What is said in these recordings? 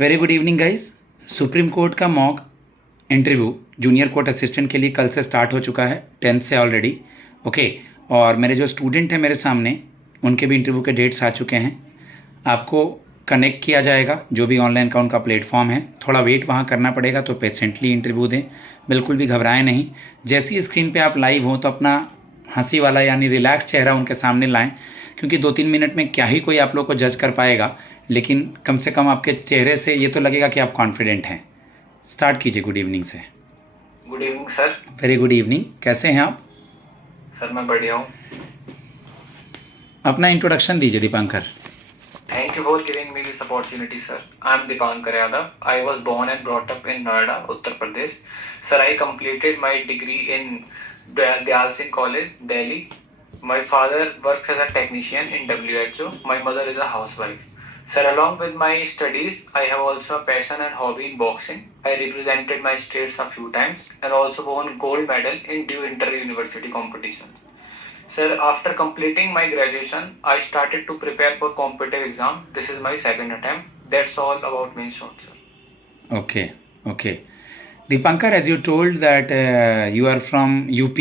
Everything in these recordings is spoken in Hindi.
Very good evening guys. Supreme court का mock interview junior court assistant के लिए कल से स्टार्ट हो चुका है, 10th से ऑलरेडी। ओके, और मेरे जो स्टूडेंट हैं मेरे सामने, उनके भी इंटरव्यू के डेट्स आ चुके हैं। आपको कनेक्ट किया जाएगा, जो भी ऑनलाइन का उनका प्लेटफॉर्म है। थोड़ा वेट वहाँ करना पड़ेगा, तो पेशेंटली इंटरव्यू दें, बिल्कुल भी घबराएं नहीं। जैसी ही स्क्रीन पे आप लाइव हो तो अपना हंसी वाला यानी रिलैक्स चेहरा उनके सामने लाएं, क्योंकि 2-3 मिनट में क्या ही कोई आप लोग को जज कर पाएगा, लेकिन कम से कम आपके चेहरे से ये तो लगेगा कि आप कॉन्फिडेंट हैं। स्टार्ट कीजिए गुड इवनिंग से। Good evening sir. Very good evening, कैसे हैं आप? सर मैं बढ़िया हूँ। अपना इंट्रोडक्शन दीजिए Dipankar. Thank you for giving me this opportunity, sir. I'm Dipankar Yadav. I was born and brought up in Noida, Uttar Pradesh. Sir, I completed my degree in Dyal Singh College, Delhi. My father works as a technician in WHO. My mother is a housewife. Sir, along with my studies, I have also a passion and hobby in boxing. I represented my states a few times and also won gold medal in due inter-university competitions. Sir, after completing my graduation, I started to prepare for competitive exam. This is my second attempt. That's all about me in short, sir. Okay, okay. Dipankar, as you told that you are from UP,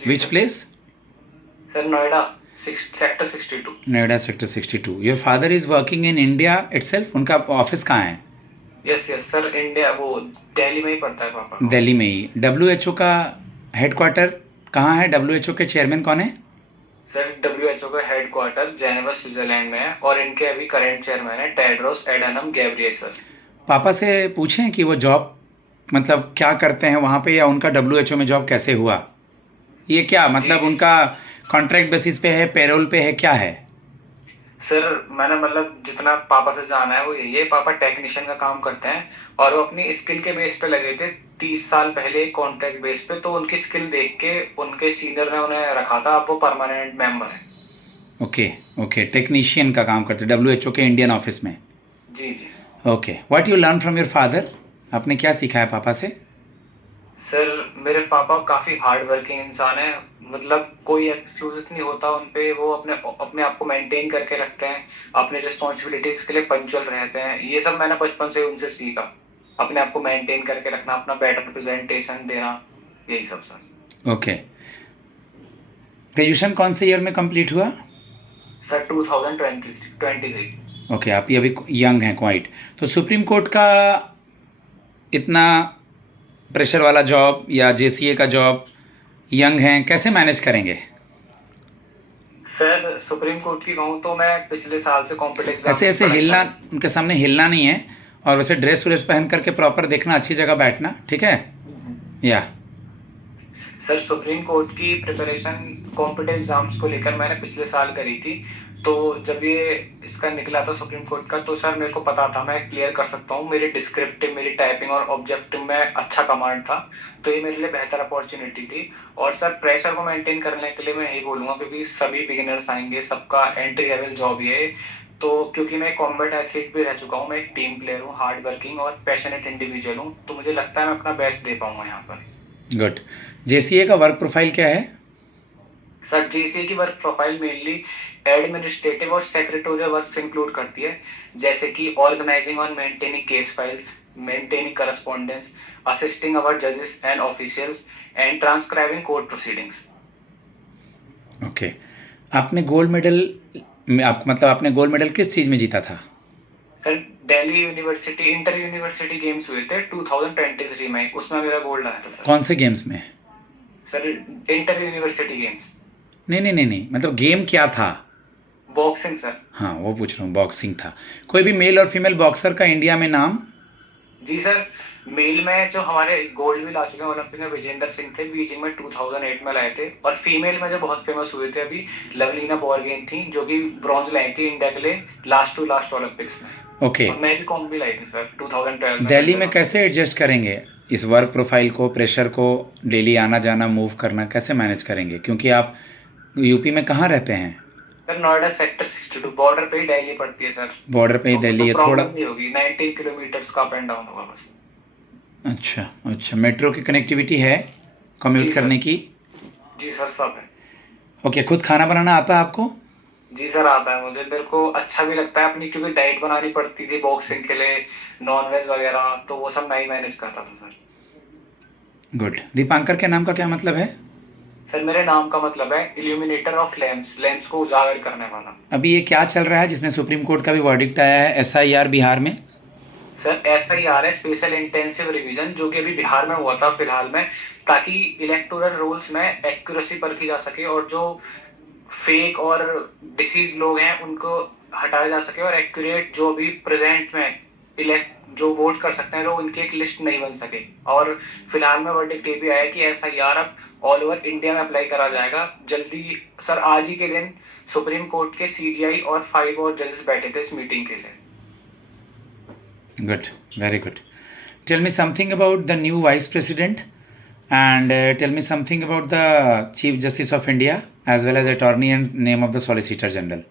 which sir. place? Sir, Noida, sector 62. Noida sector 62। Your father is working in India itself, उनका ऑफिस कहाँ है? यस यस सर, इंडिया वो दिल्ली में ही पड़ता है पापा का दिल्ली ऑफिस। में ही। WHO का हेडक्वार्टर कहाँ है? WHO के चेयरमैन कौन है? सर WHO का हेडक्वार्टर जेनेवा स्विट्जरलैंड में है और इनके अभी करंट चेयरमैन है टेड्रोस एडानम गैब्रियेसस। पापा से पूछें कि वो जॉब मतलब क्या करते हैं वहाँ पे, या उनका WHO में जॉब कैसे हुआ? ये क्या मतलब उनका कॉन्ट्रैक्ट बेसिस पे है, पेरोल पे है, क्या है? सर मैंने मतलब जितना पापा से जाना है वो यही है, पापा टेक्नीशियन का काम करते हैं और वो अपनी स्किल के बेस पे लगे थे 30 साल पहले कॉन्ट्रैक्ट बेस पे, तो उनकी स्किल देख के उनके सीनियर ने उन्हें रखा था, अब वो परमानेंट मेंबर है। ओके ओके, टेक्नीशियन का काम करते WHO के इंडियन ऑफिस में। जी जी। Okay, what you learn from your father? आपने क्या सीखा है पापा से? सर मेरे पापा काफ़ी हार्ड वर्किंग इंसान है, मतलब कोई एक्सक्यूज नहीं होता उन पे, वो अपने अपने आप को मेंटेन करके रखते हैं, अपने रिस्पॉन्सिबिलिटीज़ के लिए पंचुअल रहते हैं। ये सब मैंने बचपन से उनसे सीखा, अपने आप को मेंटेन करके रखना, अपना बेटर रिप्रेजेंटेशन देना, यही सब सर। ओके, ग्रेजुएशन कौन से ईयर में कंप्लीट हुआ? सर 2023। ओके, आप ये अभी यंग हैं क्वाइट। तो सुप्रीम कोर्ट का इतना प्रेशर वाला जॉब या JCA का जॉब, यंग हैं, कैसे मैनेज करेंगे? सर सुप्रीम कोर्ट की कहूँ तो मैं पिछले साल से कॉम्पिटिटिव एग्जाम ऐसे की ऐसे पढ़ाई हिलना, कर। उनके सामने हिलना नहीं है, और वैसे ड्रेस व्रेस पहन करके प्रॉपर देखना, अच्छी जगह बैठना, ठीक है? या सर सुप्रीम कोर्ट की प्रिपरेशन कॉम्पिटिटिव एग्जाम्स को लेकर मैंने पिछले साल करी थी, तो जब ये इसका निकला था सुप्रीम कोर्ट का, तो सर मेरे को पता था मैं क्लियर कर सकता हूँ। मेरी डिस्क्रिप्टिव, मेरी टाइपिंग और ऑब्जेक्टिव में अच्छा कमांड था, तो ये मेरे लिए बेहतर अपॉर्चुनिटी थी। और सर प्रेशर को मेंटेन करने के लिए मैं यही बोलूँगा, क्योंकि सभी बिगिनर्स आएंगे, सबका एंट्री लेवल जॉब ये है। तो क्योंकि मैं कॉम्बैट एथलीट भी रह चुका हूँ, मैं एक टीम प्लेयर हूँ, हार्ड वर्किंग और पैशनेट इंडिविजुअल हूँ, तो मुझे लगता है मैं अपना बेस्ट दे पाऊंगा यहाँ पर। गुड। JCA का वर्क प्रोफाइल क्या है? सर JCA की वर्क प्रोफाइल मेनली एडमिनिस्ट्रेटिव और सेक्रेटोरियल वर्क इंक्लूड करती है, जैसे कि ऑर्गेनाइजिंग और maintaining case files, maintaining correspondence, assisting our जजेस and officials and transcribing court proceedings. Okay, आपने गोल्ड मेडल में आप मतलब आपने गोल्ड मेडल किस चीज़ में जीता था? Sir Delhi university inter university games हुए थे 2023 में, उसमें मेरा गोल्ड आया था सर। कौन से गेम्स में? Sir inter university games. नहीं नहीं नहीं नहीं, मतलब गेम क्या था? Boxing sir. हाँ, वो पूछ रहा हूँ, बॉक्सिंग था। कोई भी मेल और फीमेल बॉक्सर का इंडिया में नाम? जी सर, मेल में जो हमारे गोल्ड भी ला चुके हैं ओलंपिक में, विजेंदर सिंह थे, बीजिंग में 2008 में लाए थे। और फीमेल में जो बहुत फेमस हुए थे अभी, लवलीना बोरगोहेन थी, जो कि ब्रॉन्ज लाई थी इंडिया के लिए लास्ट ओलंपिक्स में। ओके, और मैरी कॉम भी लाई थी सर 2012 में दिल्ली लंदन में कैसे एडजस्ट करेंगे इस वर्क प्रोफाइल को, प्रेशर को, डेली आना जाना मूव करना कैसे मैनेज करेंगे, क्योंकि आप यूपी में कहाँ रहते हैं? सर नोएडा सेक्टर 62 बॉर्डर पे ही दिल्ली पड़ती है सर। बॉर्डर पे ही दिल्ली तो है थोड़ा। प्रॉब्लम नहीं होगी, 19 किलोमीटर्स का अप एंड डाउन होगा बस। अच्छा अच्छा, मेट्रो की कनेक्टिविटी है कम्यूट जी सर। करने की? जी सर सब है। ओके, खुद खाना बनाना आता है आपको? जी सर, आता है मुझे। मेरे को अच्छा भी लगता है अपनी, क्योंकि डाइट बनानी पड़ती थी बॉक्सिंग के लिए, नॉन वेज वगैरह, तो वो सब मैं ही मैनेज करता था सर। गुड। दीपांकर के नाम का क्या मतलब है? सर मेरे नाम का मतलब है इल्यूमिनेटर ऑफ लैम्प्स, लैम्प्स को उजागर करने वाला। अभी ये क्या चल रहा है जिसमें सुप्रीम कोर्ट का भी वर्डिक्ट आया है, एसआईआर बिहार में? सर ऐसा ही आ रहा है, स्पेशल इंटेंसिव रिवीजन, जो कि अभी बिहार में हुआ था फिलहाल में, ताकि इलेक्टोरल रोल्स में एक्यूरेसी परखी जा सके और जो फेक और डिसीज लोग हैं उनको हटाया जा सके, और एक्यूरेट जो भी प्रेजेंट में इलेक्ट जो वोट कर सकते हैं लोग, उनकी एक लिस्ट नहीं बन सके। और फिलहाल में वर्डिक्ट ये भी आया है कि एसआईआर अब ऑल ओवर इंडिया में अप्लाई करा जाएगा जल्दी। सर आज ही के दिन सुप्रीम कोर्ट के सीजीआई और 5 और जजेस बैठे थे इस मीटिंग के लिए। Good, very good. Tell me something about the new Vice President, and tell me something about the Chief Justice of India as well as attorney and name of the Solicitor General.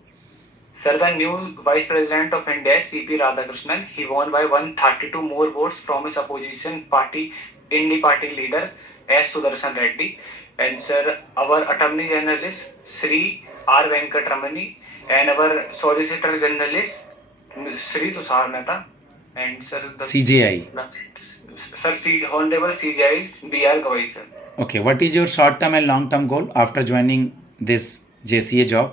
Sir, the new Vice President of India is CP Radhakrishnan. He won by 132 more votes from his opposition party, Indie Party leader S. Sudarshan Reddy. And sir, our Attorney General is Sri R. Venkatramani, and our Solicitor General is Sri Tushar Mehta. And sir, CJI. Sir, Honorable CJI is B.R. Gawai, sir. Okay, what is your short term and long term goal after joining this JCA job?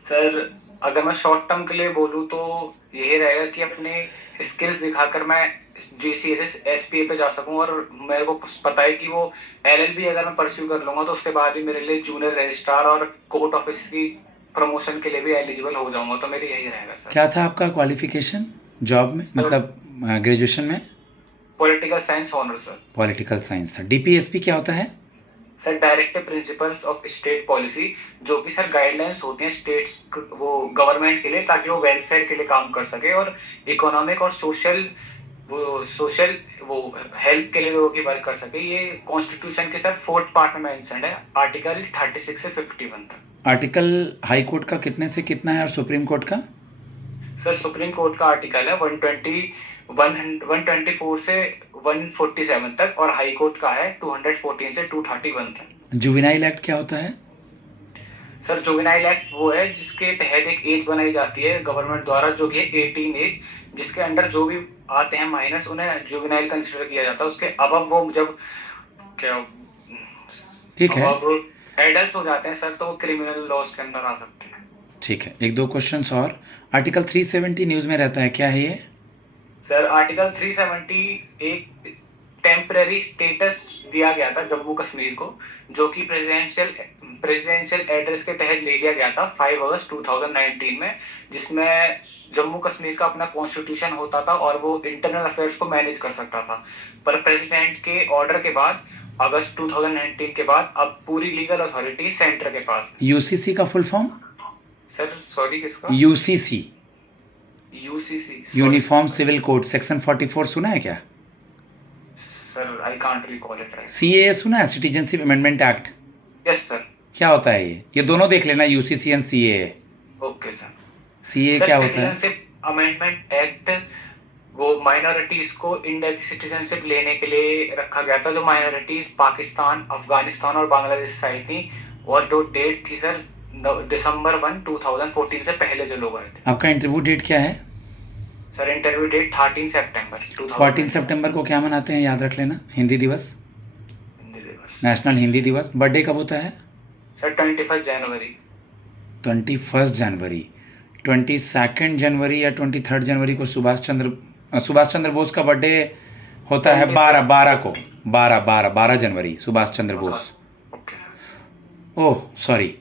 Sir अगर मैं शॉर्ट टर्म के लिए बोलूँ तो यही रहेगा कि अपने स्किल्स दिखाकर मैं जीसीएसएस एसपीए पे जा सकूं, और मेरे को पता है कि वो एलएलबी अगर मैं परस्यू कर लूंगा तो उसके बाद भी मेरे लिए जूनियर रजिस्ट्रार और कोर्ट ऑफिस की प्रमोशन के लिए भी एलिजिबल हो जाऊंगा, तो मेरी यही रहेगा सर। क्या था आपका क्वालिफिकेशन जॉब में, मतलब ग्रेजुएशन में? Political science honour sir. Political science था। डीपीएसपी क्या होता है? Sir directive principles of state policy, जो कि सर गाइडलाइंस होती हैं स्टेट्स वो गवर्नमेंट के लिए, ताकि वो वेलफेयर के लिए काम कर सके और इकोनॉमिक और सोशल वो हेल्प के लिए लोगों की वर्क कर सके। ये कॉन्स्टिट्यूशन के सर 4th पार्ट में मेंशन है, आर्टिकल 36 से 51 तक। आर्टिकल हाई कोर्ट का कितने से कितना है और सुप्रीम कोर्ट का? सर सुप्रीम कोर्ट का आर्टिकल है 124 से 147 तक, और हाई कोर्ट का है 214 से 231 तक। जुवेनाइल एक्ट क्या होता है? सर जुवेनाइल एक्ट वो है जिसके तहत एक एज बनाई जाती है गवर्नमेंट द्वारा, जो कि है 18 एज, जिसके अंडर जो भी आते हैं माइनस उन्हें जुवेनाइल कंसिडर किया जाता है। उसके अबव वो जब क्या ठीक है, एडल्ट हो जाते हैं सर, तो वो क्रिमिनल लॉज के अंदर आ सकते हैं। ठीक है, एक दो क्वेश्चंस और। आर्टिकल 370 न्यूज़ में रहता है, क्या है ये? सर आर्टिकल 370 एक टेम्पररी स्टेटस दिया गया था जम्मू कश्मीर को, जो कि प्रेसिडेंशियल एड्रेस के तहत ले लिया गया था 5 अगस्त 2019 में, जिसमें जम्मू कश्मीर का अपना कॉन्स्टिट्यूशन होता था और वो इंटरनल अफेयर्स को मैनेज कर सकता था। पर प्रेसिडेंट के ऑर्डर के बाद अगस्त 2019 के बाद अब पूरी लीगल अथॉरिटी सेंटर के पास। यूसीसी का फुल फॉर्म? सर सॉरी किसका? UCC, UCC uniform civil code, section 44 सुना है क्या? Sir I can't recall it right. CAA सुना है, citizenship amendment act? Yes sir. क्या होता है ये दोनों देख लेना, UCC and CAA. Okay sir. CAA क्या होता है? सिटीजनशिप अमेंडमेंट एक्ट वो माइनॉरिटीज को इंडिया की सिटीजनशिप लेने के लिए रखा गया था, जो माइनॉरिटीज पाकिस्तान, अफगानिस्तान और बांग्लादेश से आई थी, और जो डेट थी सर दिसंबर 1, 2014 से पहले जो लोग आए थे। आपका इंटरव्यू डेट क्या है? सर इंटरव्यू डेट 13 सितंबर 14 सितंबर को क्या मनाते हैं, याद रख लेना, हिंदी दिवस, हिंदी दिवस, नेशनल हिंदी दिवस। बर्थडे कब होता है? सर 21 जनवरी। 21 जनवरी। 22 जनवरी या 23 जनवरी को सुभाष चंद्र बोस का बर्थडे होता है। 12 जनवरी Subhash Chandra Bose. Oh sorry,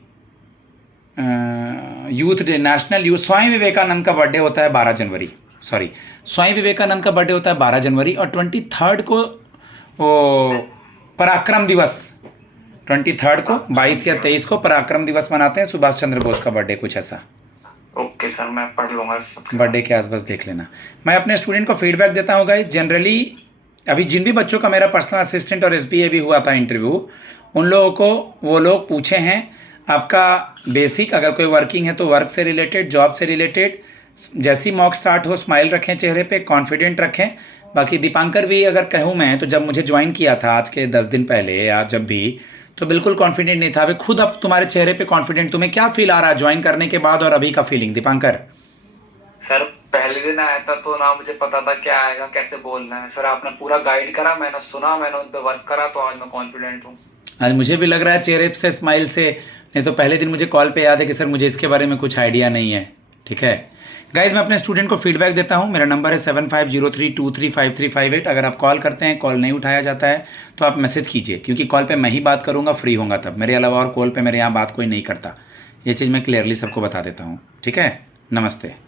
youth day, national youth, Swami Vivekananda का बर्थडे होता है 12 जनवरी। सॉरी, स्वामी विवेकानंद का बर्थडे होता है 12 जनवरी, और 23 को वो पराक्रम दिवस, 23 को 22 या 23 को पराक्रम दिवस मनाते हैं। सुभाष चंद्र बोस का बर्थडे कुछ ऐसा। ओके सर, मैं पढ़ लूँगा बर्थडे के आसपास देख लेना। मैं अपने स्टूडेंट को फीडबैक देता हूँ गाइस। जनरली अभी जिन भी बच्चों का मेरा पर्सनल असिस्टेंट और एसपीए भी हुआ था इंटरव्यू, उन लोगों को वो लोग पूछे हैं आपका बेसिक, अगर कोई वर्किंग है तो वर्क से रिलेटेड, जॉब से रिलेटेड। जैसी मॉक स्टार्ट हो स्माइल रखें चेहरे पे, कॉन्फिडेंट रखें। बाकी दीपांकर भी अगर कहूँ मैं, तो जब मुझे ज्वाइन किया था आज के 10 दिन पहले या जब भी, तो बिल्कुल कॉन्फिडेंट नहीं था। अभी खुद अब तुम्हारे चेहरे पे कॉन्फिडेंट, तुम्हें क्या फील आ रहा है ज्वाइन करने के बाद और अभी का फीलिंग दीपांकर? सर पहले दिन आया था तो ना मुझे पता था क्या आएगा, कैसे बोलना है। फिर आपने पूरा गाइड करा, मैंने सुना, मैंने उन पर वर्क करा, तो आज मैं कॉन्फिडेंट हूँ। आज मुझे भी लग रहा है चेहरे से, स्माइल से। नहीं तो पहले दिन मुझे कॉल पे याद है कि सर मुझे इसके बारे में कुछ आइडिया नहीं है। ठीक है गाइज, मैं अपने स्टूडेंट को फीडबैक देता हूँ। मेरा नंबर है 7503235358। अगर आप कॉल करते हैं, कॉल नहीं उठाया जाता है तो आप मैसेज कीजिए, क्योंकि कॉल पे मैं ही बात करूँगा, फ्री होऊंगा तब। मेरे अलावा और कॉल पे मेरे यहाँ बात कोई नहीं करता। ये चीज़ मैं क्लियरली सबको बता देता हूँ। ठीक है, नमस्ते।